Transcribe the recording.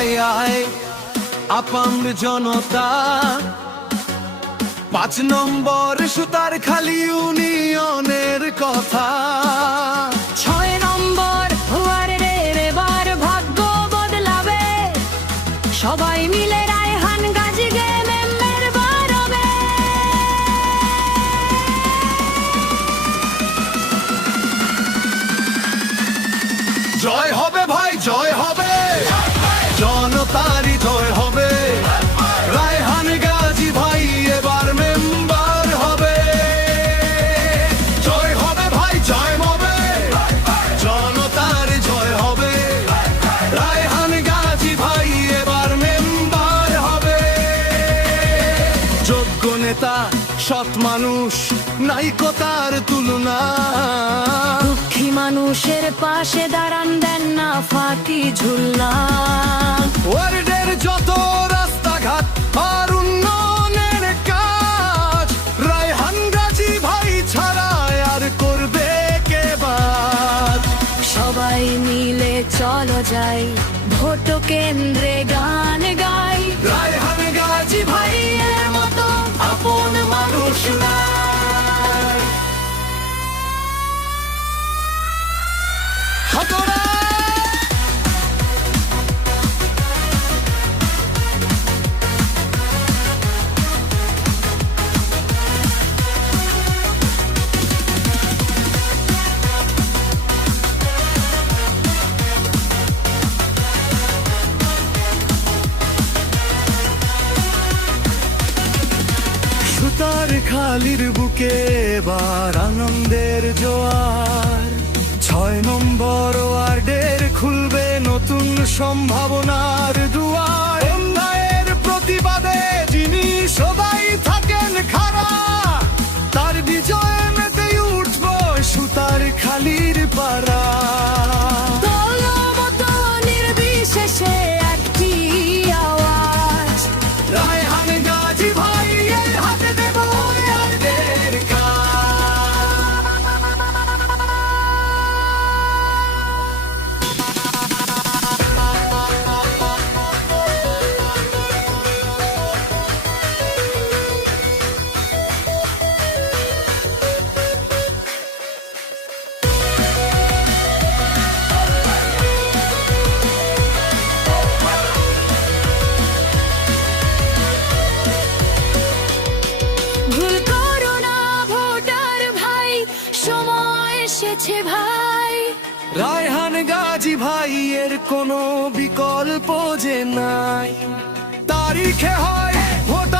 আয় আয় আপামর জনতা, 5 নম্বর সুতারখালি ইউনিয়নের কথা। 6 নম্বর ওয়ার্ডের এবার ভাগ্য বদলাবে, সবাই মিলে রায়হান গাজীকে মেম্বার বানাবে। জয় হবে ভাই, জয় হবে, জনতারই জয় হবে। রায়হান গাজী ভাই এবার মেম্বার হবে। জয় হবে ভাই, জয় হবে, জনতার জয় হবে। রায়হান গাজী ভাই এবার মেম্বার হবে। যোগ্য নেতা, সৎ মানুষ, নাইকো তার তুলনা। দুঃখী মানুষের পাশে দাঁড়ান, দেন না ফাঁকি ঝুলনা। ওয়ার্ডের যত রাস্তাঘাট আর উন্নয়নের কাজ রায়হান গাজী ভাই ছাড়া আর করবে কে বাদ। সবাই মিলে চলো যাই, ভোট কেন্দ্রে গান গাই। রায়হান গাজী ভাই এর মতো আপন মানুষ নাই। হাতরা সুতারখালির বুকে এবার আনন্দের জোয়ার। 6 নম্বর ওয়ার্ডের খুলবে নতুন সম্ভাবনার দুয়ার। অন্যায়ের প্রতিবাদে যিনি সদাই থাকেন খাড়া, তার বিজয়ে মেতে উঠব সুতারখালির পাড়া। দলমত নির্বিশেষে একটি আওয়াজ, রায়হান গাজী ভাই এর হাতে দেব ওয়ার্ডের ভুল করো না ভোটার ভাই, সময় এসেছে ভাই। রায়হান গাজী ভাই এর কোনো বিকল্প যে নাই। তারিখে হয় ভোটার